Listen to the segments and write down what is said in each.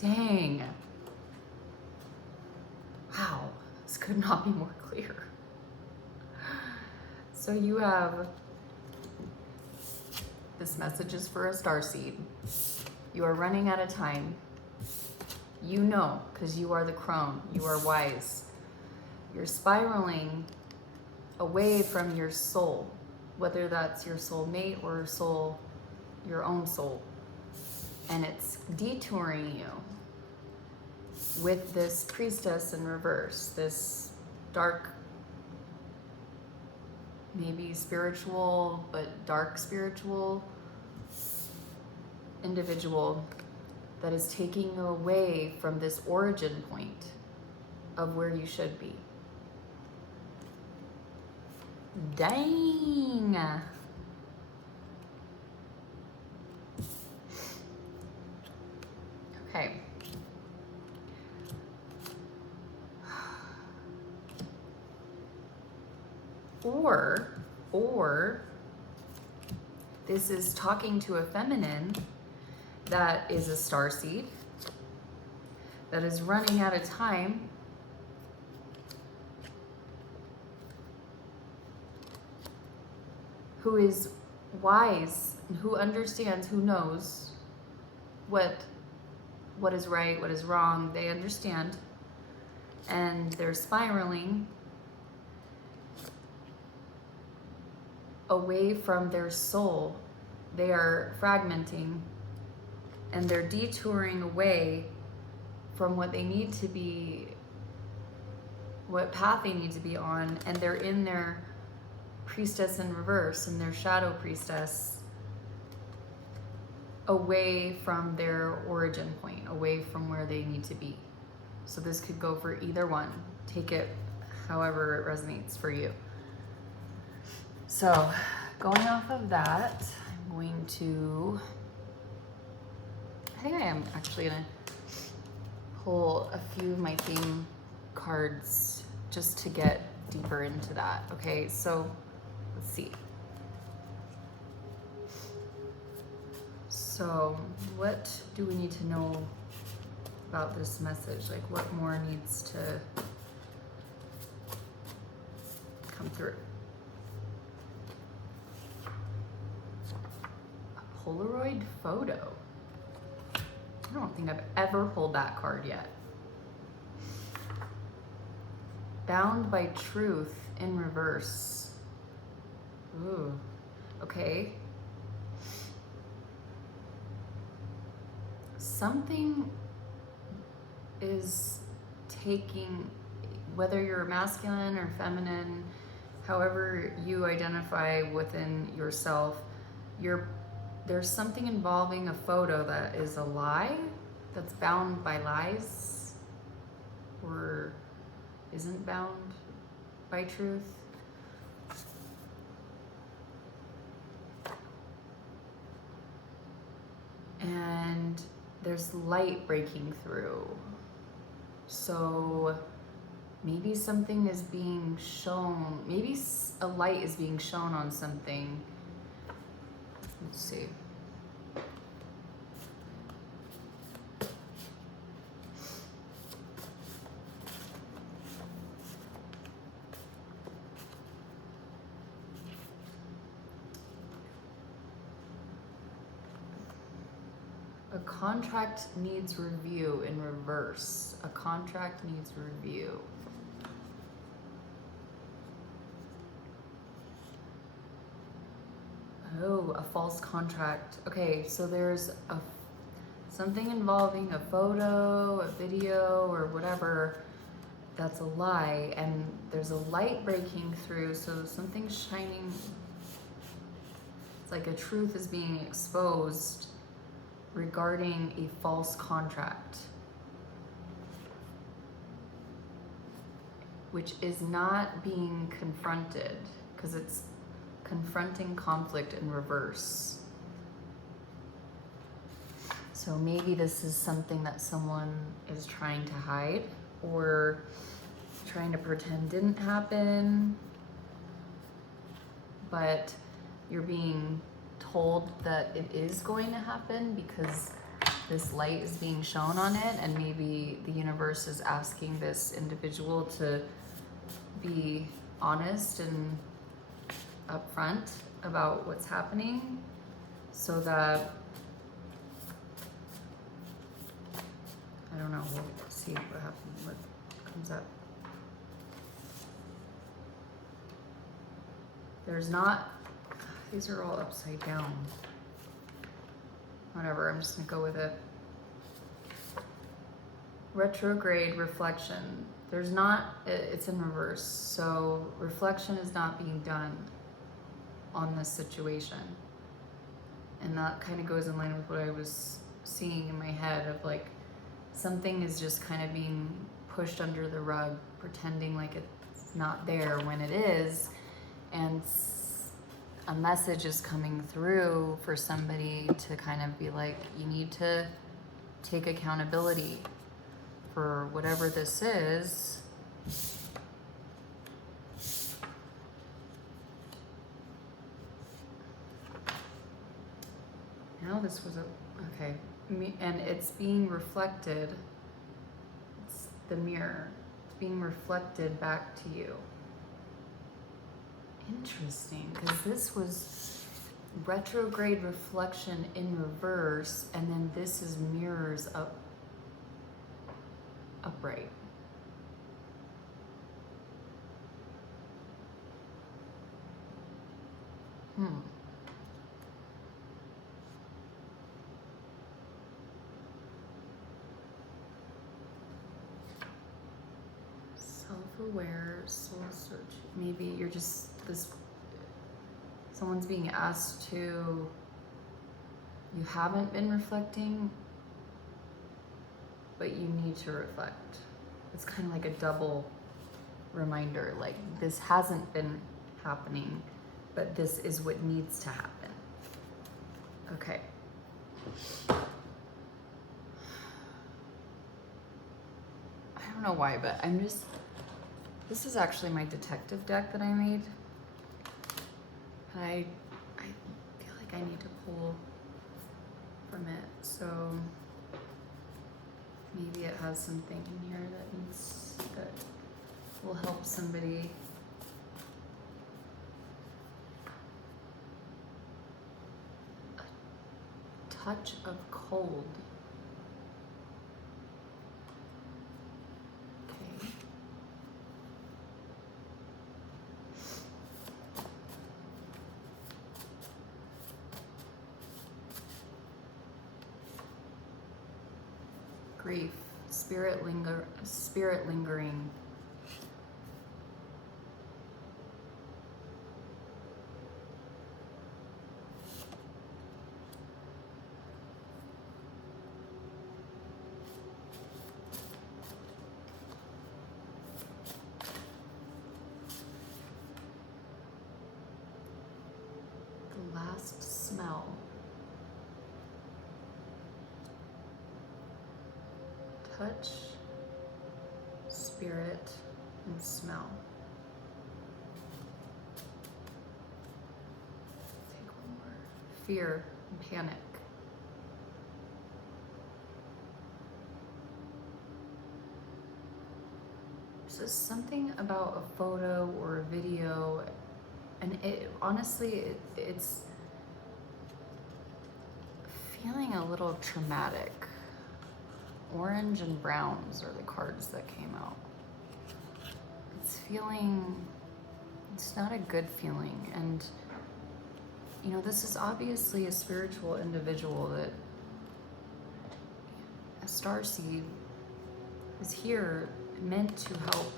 Dang. Wow, this could not be more clear. So you have, this message is for a starseed. You are running out of time. You know, because you are the crone, you are wise. You're spiraling away from your soul, whether that's your soulmate or soul, your own soul. And it's detouring you with this priestess in reverse, this dark, maybe spiritual, but dark spiritual individual that is taking you away from this origin point of where you should be. Dang. Okay. Or this is talking to a feminine that is a starseed, that is running out of time, who is wise, who understands, who knows what is right, what is wrong. They understand, and they're spiraling away from their soul. They are fragmenting and they're detouring away from what they need to be, what path they need to be on, and they're in their priestess in reverse, in their shadow priestess, away from their origin point, away from where they need to be. So this could go for either one. Take it however it resonates for you. So going off of that, I'm going to, I think I am actually gonna pull a few of my theme cards just to get deeper into that. Okay, so let's see. So what do we need to know about this message? Like, what more needs to come through? A Polaroid photo. I don't think I've ever pulled that card yet. Bound by truth in reverse. Ooh, okay. Something is taking, whether you're masculine or feminine, however you identify within yourself, there's something involving a photo that is a lie, that's bound by lies, or isn't bound by truth. And there's light breaking through. So maybe something is being shown, maybe a light is being shown on something. Let's see. A contract needs review in reverse. A contract needs review. Oh, a false contract. Okay, so there's something involving a photo, a video, or whatever that's a lie, and there's a light breaking through, so something's shining. It's like a truth is being exposed regarding a false contract, which is not being confronted, because it's confronting conflict in reverse. So maybe this is something that someone is trying to hide or trying to pretend didn't happen, but you're being told that it is going to happen because this light is being shown on it, and maybe the universe is asking this individual to be honest and upfront about what's happening, so that, I don't know, we'll see what happens, what comes up. There's not, these are all upside down. Whatever, I'm just gonna go with it. Retrograde reflection. There's not, it's in reverse. So reflection is not being done on this situation. And that kind of goes in line with what I was seeing in my head of like, something is just kind of being pushed under the rug, pretending like it's not there when it is. And a message is coming through for somebody to kind of be like, you need to take accountability for whatever this is. Now this was okay. And it's being reflected, it's the mirror, it's being reflected back to you. Interesting, because this was retrograde reflection in reverse, and then this is mirrors upright. Self-aware, soul search. Maybe you're just someone's being asked to, you haven't been reflecting, but you need to reflect. It's kind of like a double reminder, like this hasn't been happening, but this is what needs to happen. Okay. I don't know why, but this is actually my detective deck that I made. I feel like I need to pull from it, so maybe it has something in here that will help somebody. A touch of cold. Grief, spirit lingering. The last smell. Touch, spirit, and smell. Take one more. Fear and panic. So something about a photo or a video, and it's feeling a little traumatic. Orange and browns are the cards that came out. It's not a good feeling. And, you know, this is obviously a spiritual individual that, a starseed, is here meant to help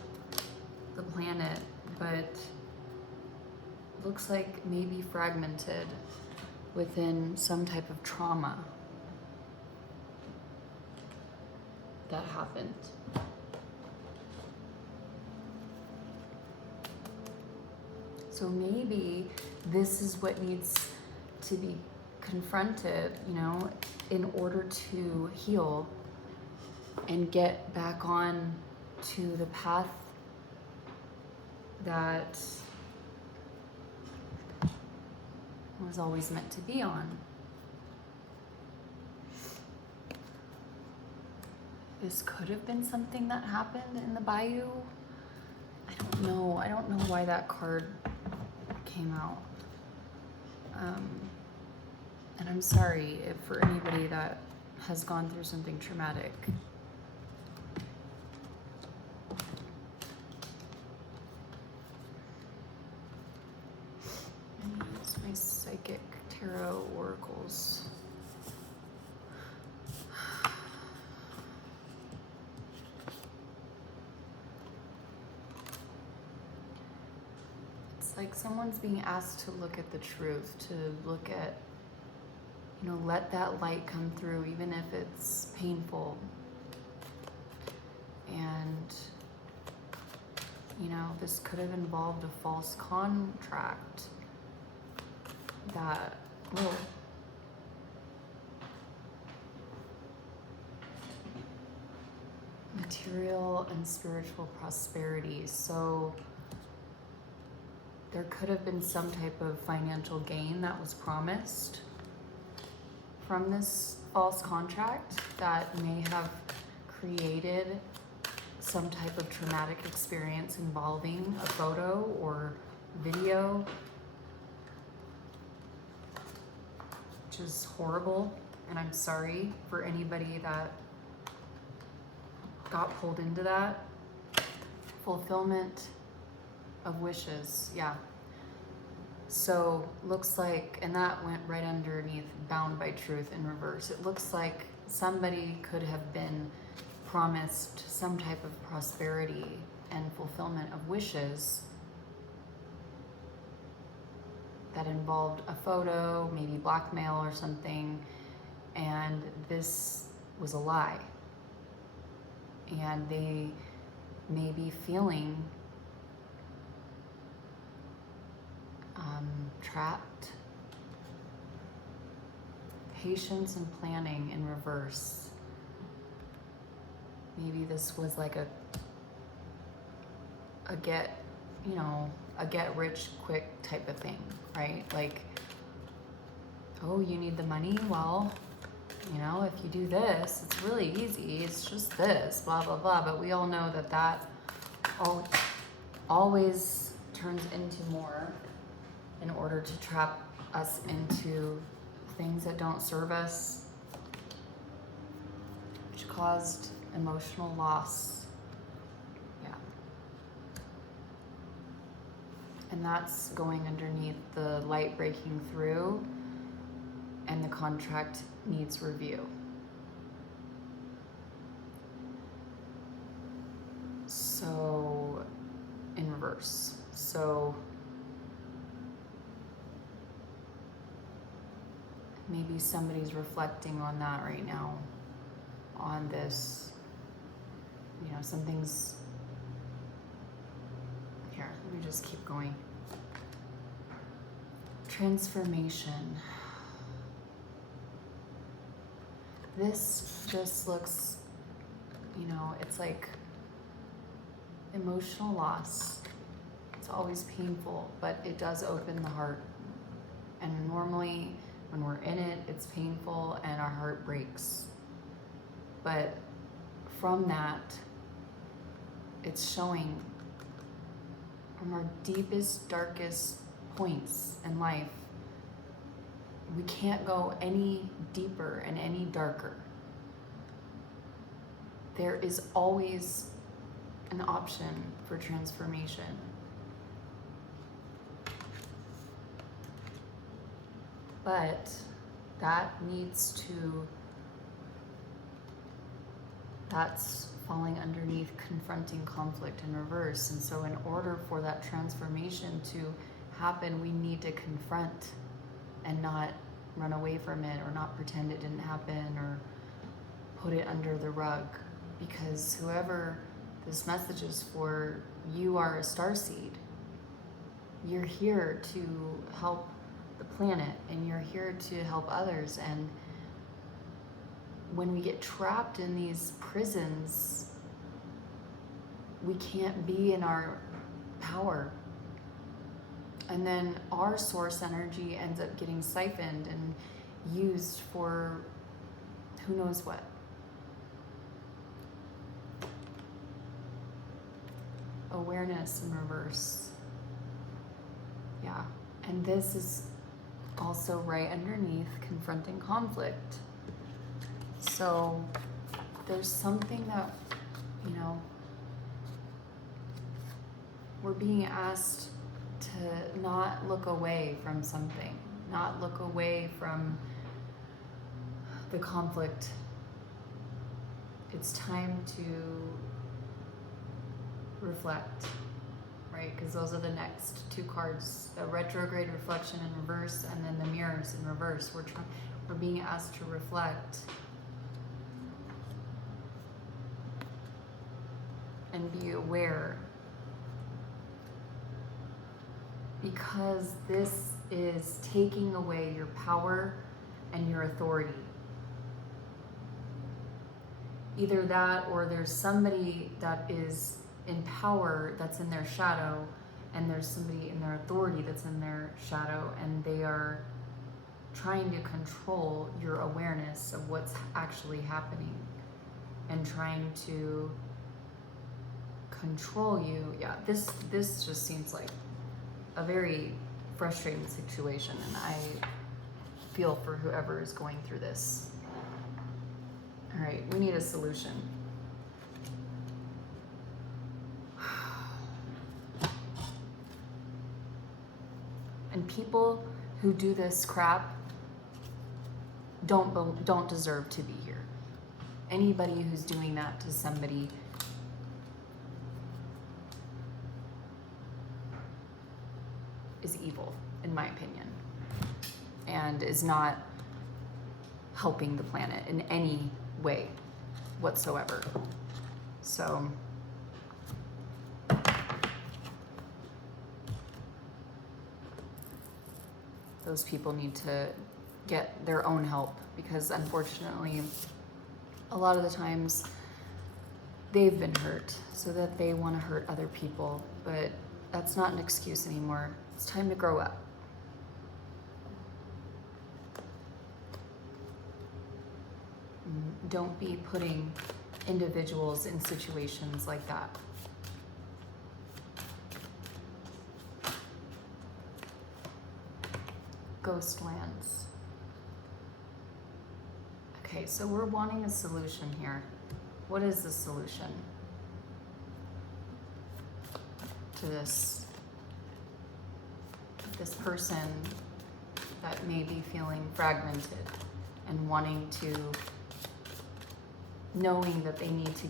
the planet, but looks like maybe fragmented within some type of trauma that happened. So maybe this is what needs to be confronted, you know, in order to heal and get back on to the path that was always meant to be on. This could have been something that happened in the bayou. I don't know. I don't know why that card came out. And I'm sorry if for anybody that has gone through something traumatic. I'm gonna use my psychic tarot oracles. It's like someone's being asked to look at the truth, to look at, you know, let that light come through, even if it's painful. And, you know, this could have involved a false contract that will material and spiritual prosperity. So there could have been some type of financial gain that was promised from this false contract that may have created some type of traumatic experience involving a photo or video, which is horrible. And I'm sorry for anybody that got pulled into that. Fulfillment of wishes, yeah. So looks like, and that went right underneath bound by truth in reverse. It looks like somebody could have been promised some type of prosperity and fulfillment of wishes that involved a photo, maybe blackmail or something, and this was a lie. And they may be feeling trapped. Patience and planning in reverse. Maybe this was like a get rich quick type of thing, right? Like, oh, you need the money? Well, you know, if you do this, it's really easy. It's just this, blah, blah, blah. But we all know that always turns into more in order to trap us into things that don't serve us, which caused emotional loss. Yeah. And that's going underneath the light breaking through, and the contract needs review. So, in reverse. So, maybe somebody's reflecting on that right now, on this, you know, something's, here, let me just keep going. Transformation. This just looks, you know, it's like emotional loss. It's always painful, but it does open the heart. And normally, when we're in it, it's painful and our heart breaks. But from that, it's showing from our deepest, darkest points in life, we can't go any deeper and any darker. There is always an option for transformation. But that's falling underneath confronting conflict in reverse. And so in order for that transformation to happen, we need to confront and not run away from it, or not pretend it didn't happen, or put it under the rug. Because whoever this message is for, you are a starseed. You're here to help the planet, and you're here to help others. And when we get trapped in these prisons, we can't be in our power. And then our source energy ends up getting siphoned and used for who knows what. awareness in reverse. Yeah, and this is also right underneath confronting conflict. So there's something that, you know, we're being asked to not look away from something, not look away from the conflict. It's time to reflect, right? Because those are the next two cards, the retrograde reflection in reverse and then the mirrors in reverse. We're being asked to reflect and be aware, because this is taking away your power and your authority. Either that, or there's somebody that is in power that's in their shadow, and there's somebody in their authority that's in their shadow, and they are trying to control your awareness of what's actually happening and trying to control you. Yeah, this just seems like a very frustrating situation, and I feel for whoever is going through this. All right, we need a solution. And people who do this crap don't deserve to be here. Anybody who's doing that to somebody is evil, in my opinion, and is not helping the planet in any way whatsoever. So those people need to get their own help, because unfortunately a lot of the times they've been hurt so that they want to hurt other people, but that's not an excuse anymore. It's time to grow up. Don't be putting individuals in situations like that. Ghostlands. Okay, so we're wanting a solution here. What is the solution to this person that may be feeling fragmented and wanting to, knowing that they need to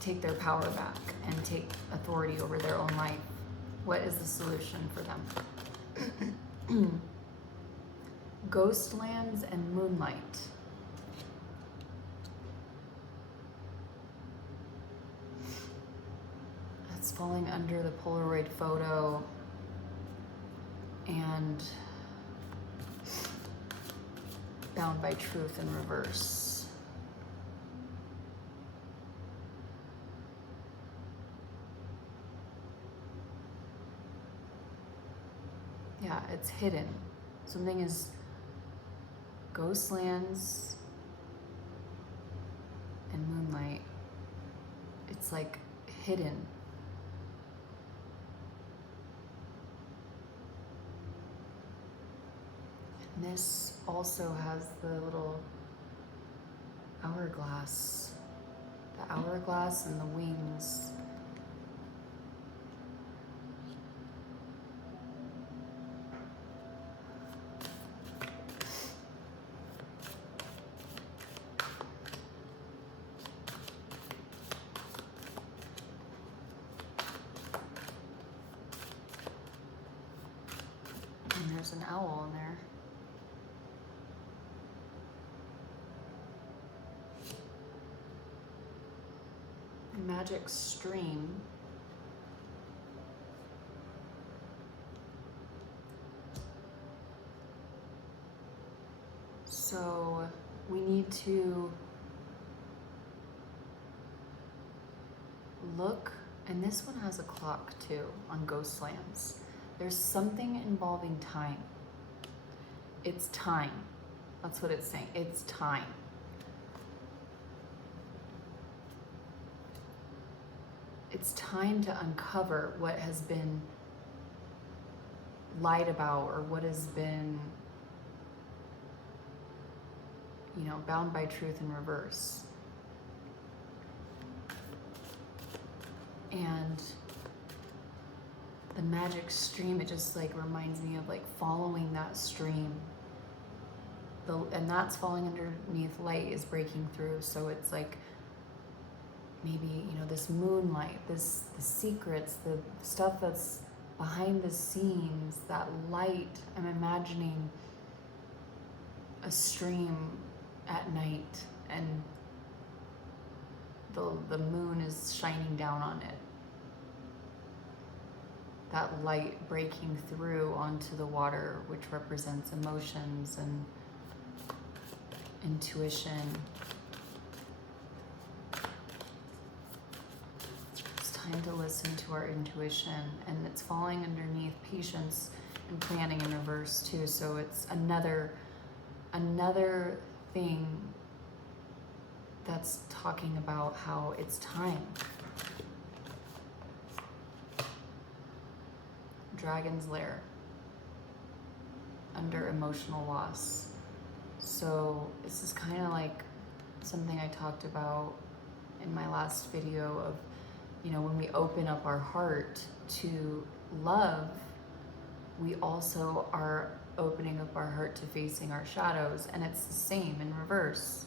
take their power back and take authority over their own life? What is the solution for them? Ghostlands and moonlight. That's falling under the Polaroid photo and bound by truth in reverse. Yeah, it's hidden. Something is ghostlands and moonlight. It's like hidden. And this also has the little hourglass. The hourglass and the wings. And there's an owl in there. Magic stream. So we need to look, and this one has a clock too on Ghostlands. There's something involving time. It's time. That's what it's saying. It's time. it's time to uncover what has been lied about, or what has been, you know, bound by truth in reverse. And the magic stream, it just like reminds me of like following that stream. And that's falling underneath light is breaking through. So it's like maybe, you know, this moonlight, the secrets, the stuff that's behind the scenes, that light. I'm imagining a stream at night, and the moon is shining down on it. That light breaking through onto the water, which represents emotions and intuition. It's time to listen to our intuition, and it's falling underneath patience and planning in reverse too. So it's another thing that's talking about how it's time. Dragon's Lair, under emotional loss. So this is kind of like something I talked about in my last video of, you know, when we open up our heart to love, we also are opening up our heart to facing our shadows, and it's the same in reverse.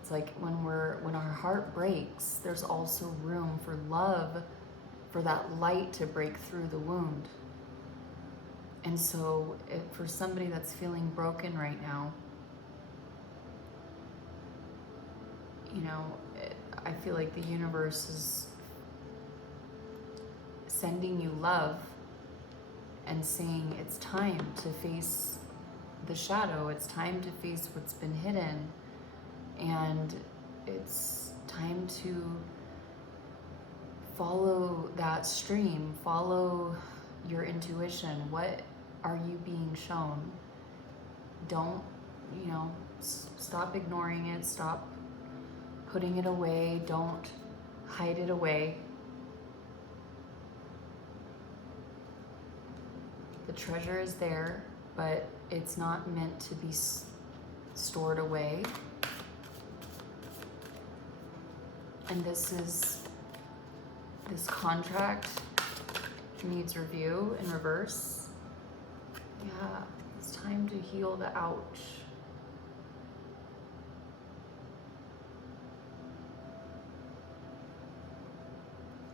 It's like when our heart breaks, there's also room for love, for that light to break through the wound. And so for somebody that's feeling broken right now, you know, I feel like the universe is sending you love and saying it's time to face the shadow. It's time to face what's been hidden. And it's time to follow that stream, follow your intuition. What are you being shown? Don't, you know, stop ignoring it. Stop putting it away. Don't hide it away. The treasure is there, but it's not meant to be stored away. And this contract needs review in reverse. Yeah, it's time to heal the ouch.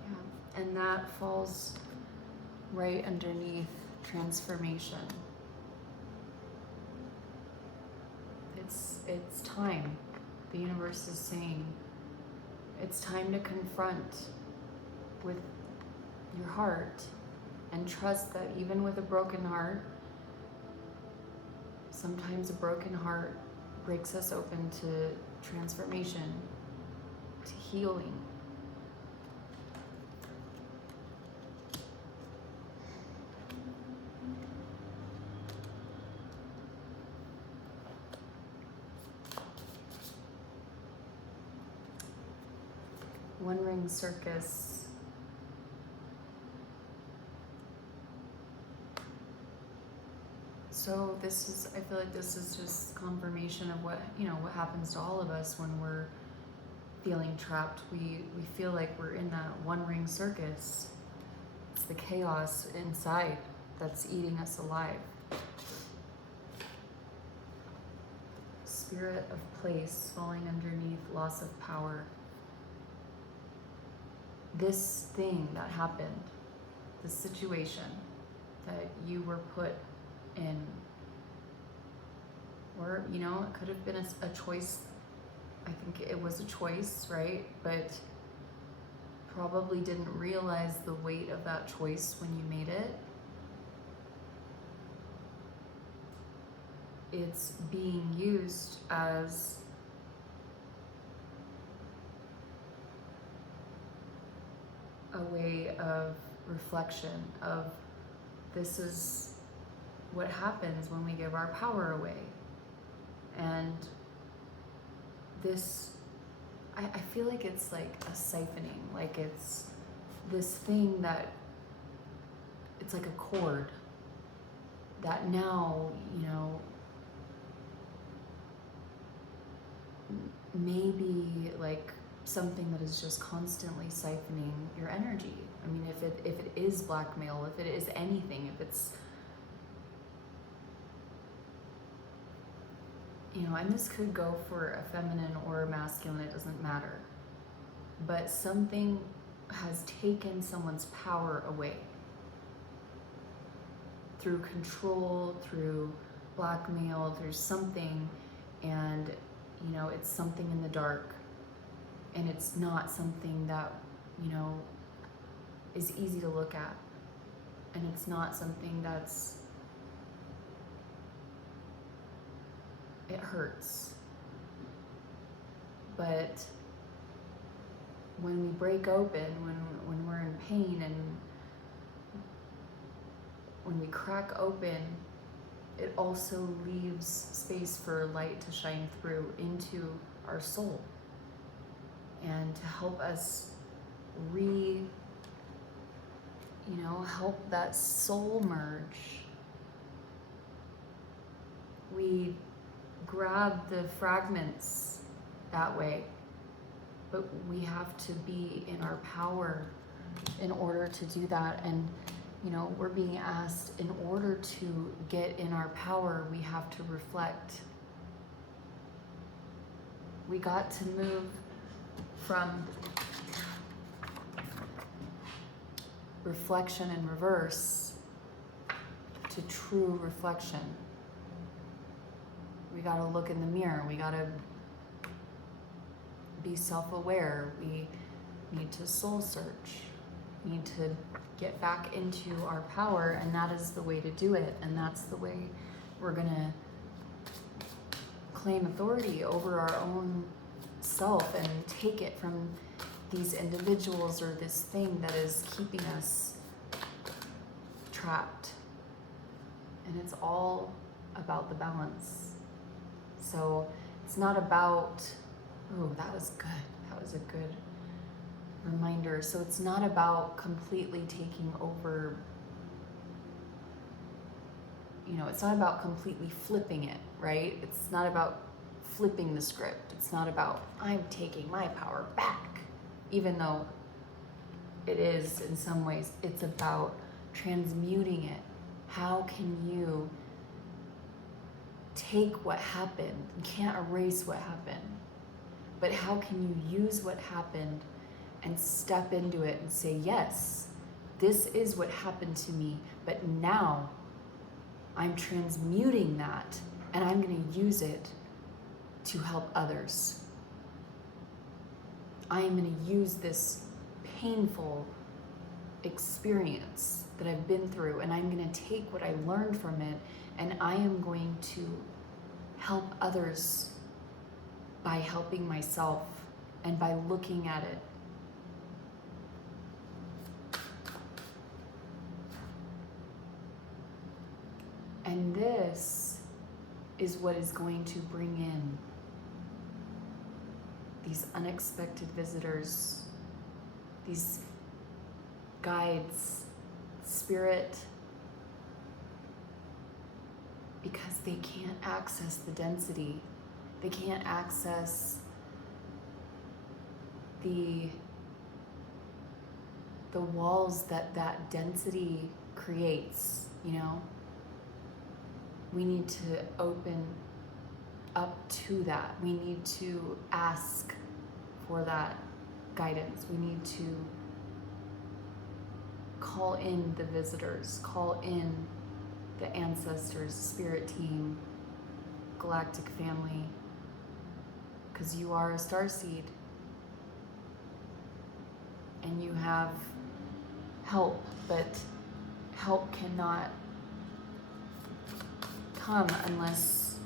Yeah, and that falls right underneath transformation. It's time. The universe is saying it's time to confront with your heart and trust that even with a broken heart, sometimes a broken heart breaks us open to transformation, to healing. One Ring Circus. So this is, I feel like this is just confirmation of what, you know, what happens to all of us when we're feeling trapped. We feel like we're in that one ring circus. It's the chaos inside that's eating us alive. Spirit of place falling underneath loss of power. This thing that happened, the situation that you were put in, or, you know, it could have been a choice. I think it was a choice, right? But probably didn't realize the weight of that choice when you made it. It's being used as a way of reflection of this is what happens when we give our power away. And this, I feel like it's like a siphoning, like it's this thing that it's like a cord that now, you know, maybe like something that is just constantly siphoning your energy. I mean, if it is blackmail, if it is anything, if it's, you know, and this could go for a feminine or a masculine, it doesn't matter. But something has taken someone's power away through control, through blackmail, through something, and, you know, it's something in the dark, and it's not something that, you know, is easy to look at, and it's not something that's, it hurts. But when we break open, when we're in pain, and when we crack open, it also leaves space for light to shine through into our soul and to help us help that soul merge. We grab the fragments that way, but we have to be in our power in order to do that. And, you know, we're being asked, in order to get in our power, we have to reflect. We got to move from reflection in reverse to true reflection. We got to look in the mirror. We got to be self-aware. We need to soul search. We need to get back into our power, and that is the way to do it. And that's the way we're going to claim authority over our own self and take it from these individuals or this thing that is keeping us trapped. And it's all about the balance. So it's not about, oh, that was good. That was a good reminder. So it's not about completely taking over, you know, it's not about completely flipping it, right? It's not about flipping the script. It's not about, I'm taking my power back, even though it is in some ways. It's about transmuting it. How can you take what happened? You can't erase what happened, but how can you use what happened and step into it and say, yes, this is what happened to me, but now I'm transmuting that and I'm going to use it to help others. I am going to use this painful experience that I've been through, and I'm going to take what I learned from it, and I am going to help others by helping myself and by looking at it. And this is what is going to bring in these unexpected visitors, these guides, spirit, because they can't access the density. They can't access the walls that density creates, you know? We need to open up to that. We need to ask for that guidance. We need to call in the visitors, call in the ancestors, spirit team, galactic family, because you are a starseed and you have help, but help cannot come unless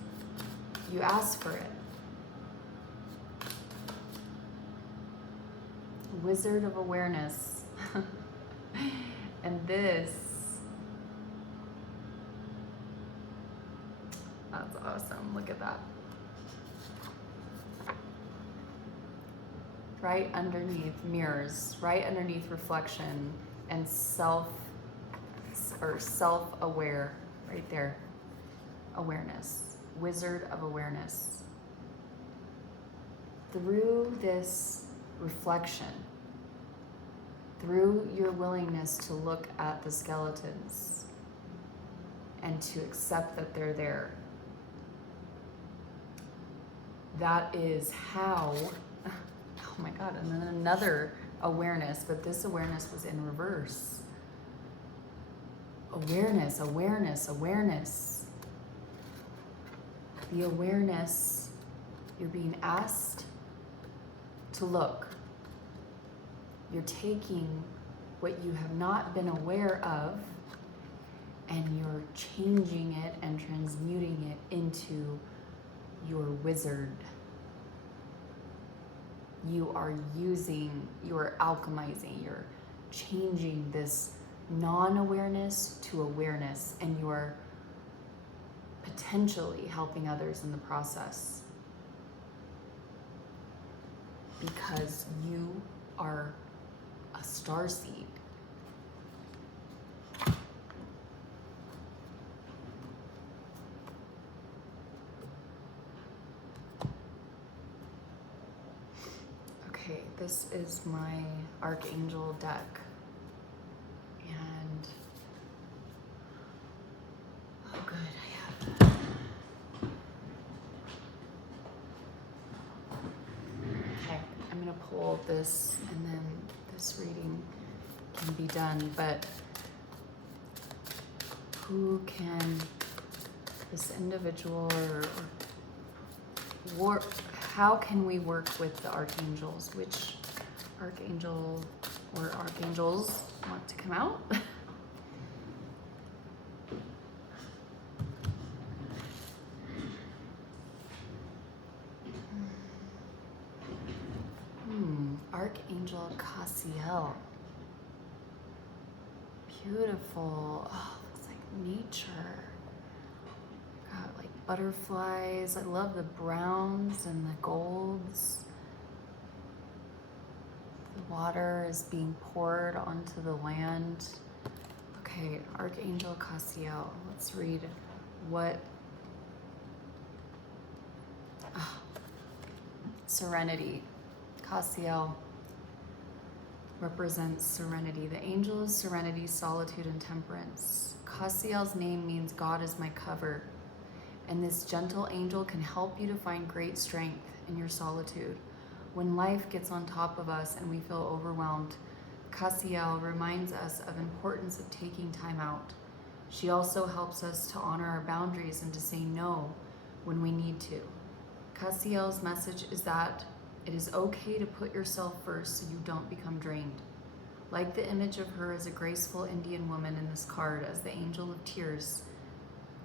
you ask for it. Wizard of Awareness. And this, that's awesome. Look at that. right underneath mirrors, right underneath reflection and self-aware, right there. Awareness, wizard of awareness. Through this reflection, through your willingness to look at the skeletons and to accept that they're there, that is how, oh my God, and then another awareness, but this awareness was in reverse. Awareness, awareness, awareness. The awareness, you're being asked to look. You're taking what you have not been aware of and you're changing it and transmuting it into your wizard. You are alchemizing, you're changing this non-awareness to awareness, and you are potentially helping others in the process because you are a starseed. Okay, this is my Archangel deck. And oh good, I have okay, I'm gonna pull this and then this reading can be done, but who can this individual or how can we work with the archangels? Which archangel or archangels want to come out? Archangel Cassiel. Beautiful. Oh, looks like nature. Got like butterflies. I love the browns and the golds. The water is being poured onto the land. Okay, Archangel Cassiel. Let's read what serenity. Cassiel represents serenity. The angel is serenity, solitude, and temperance. Cassiel's name means God is my cover, and this gentle angel can help you to find great strength in your solitude. When life gets on top of us and we feel overwhelmed, Cassiel reminds us of the importance of taking time out. She also helps us to honor our boundaries and to say no when we need to. Cassiel's message is that it is okay to put yourself first so you don't become drained. Like the image of her as a graceful Indian woman in this card as the angel of tears,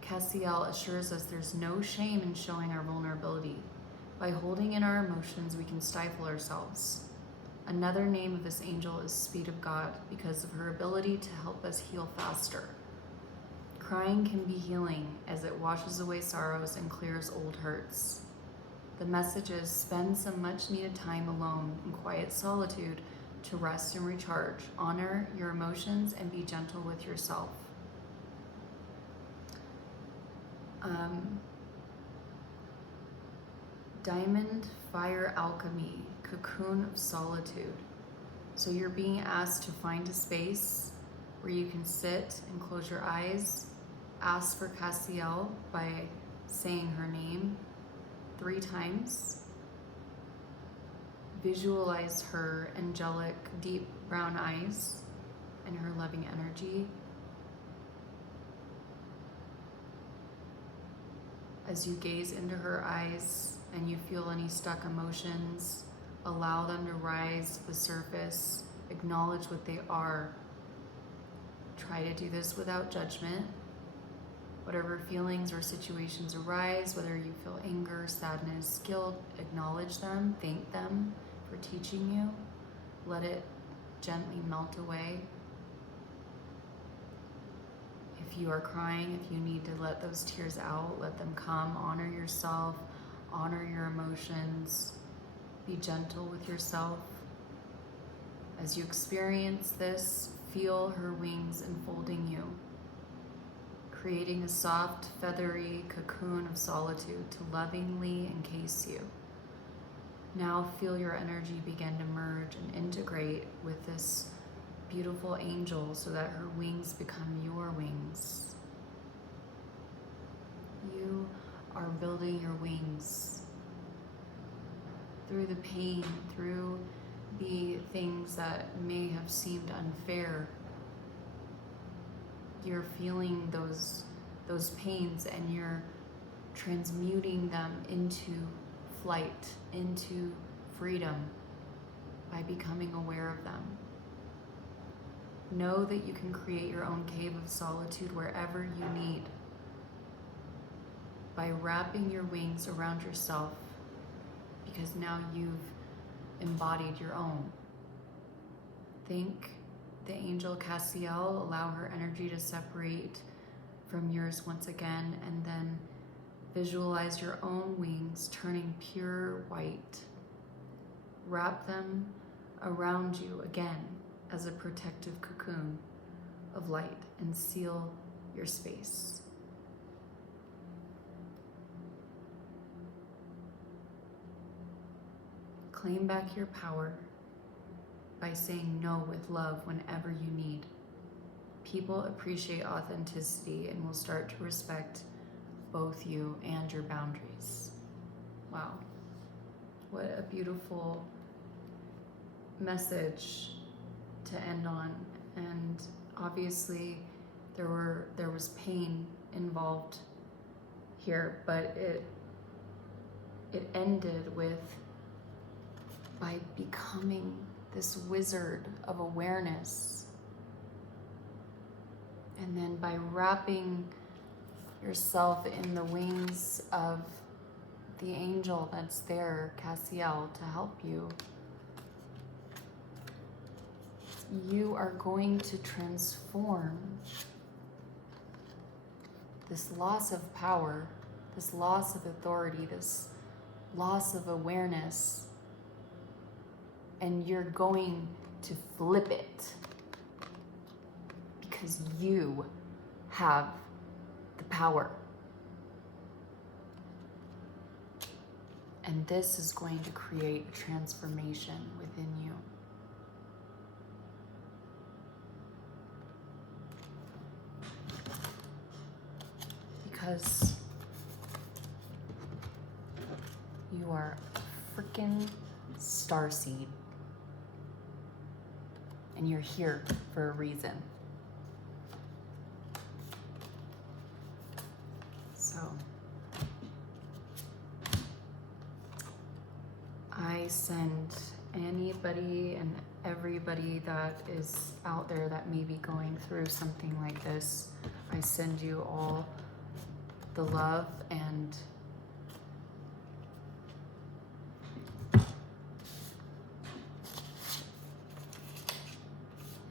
Cassiel assures us there's no shame in showing our vulnerability. By holding in our emotions, we can stifle ourselves. Another name of this angel is Speed of God because of her ability to help us heal faster. Crying can be healing as it washes away sorrows and clears old hurts. The message is spend some much needed time alone in quiet solitude to rest and recharge. Honor your emotions and be gentle with yourself. Diamond Fire Alchemy, Cocoon of Solitude. So you're being asked to find a space where you can sit and close your eyes. Ask for Cassiel by saying her name 3 times. Visualize her angelic, deep brown eyes and her loving energy. As you gaze into her eyes and you feel any stuck emotions, allow them to rise to the surface. Acknowledge what they are. Try to do this without judgment. Whatever feelings or situations arise, whether you feel anger, sadness, guilt, acknowledge them, thank them for teaching you. Let it gently melt away. If you are crying, if you need to let those tears out, let them come. Honor yourself, honor your emotions. Be gentle with yourself. As you experience this, feel her wings enfolding you, creating a soft, feathery cocoon of solitude to lovingly encase you. Now feel your energy begin to merge and integrate with this beautiful angel so that her wings become your wings. You are building your wings through the pain, through the things that may have seemed unfair. You're feeling those pains and you're transmuting them into flight, into freedom by becoming aware of them. Know that you can create your own cave of solitude wherever you need by wrapping your wings around yourself, because now you've embodied your own. Thank the angel Cassiel, allow her energy to separate from yours once again, and then visualize your own wings turning pure white. Wrap them around you again as a protective cocoon of light and seal your space. Claim back your power by saying no with love whenever you need. People appreciate authenticity and will start to respect both you and your boundaries. Wow. What a beautiful message to end on. And obviously there was pain involved here, but it ended with by becoming this wizard of awareness, and then by wrapping yourself in the wings of the angel that's there, Cassiel, to help you. You are going to transform this loss of power, this loss of authority, this loss of awareness, and you're going to flip it because you have the power. And this is going to create a transformation within you. Because you are a freaking starseed. And you're here for a reason. So, I send anybody and everybody that is out there that may be going through something like this, I send you all the love and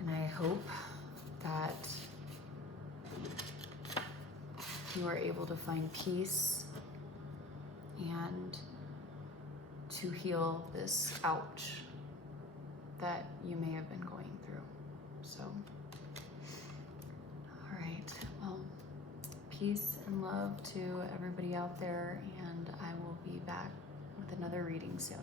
I hope that you are able to find peace and to heal this ouch that you may have been going through. So, all right, well, peace and love to everybody out there, and I will be back with another reading soon.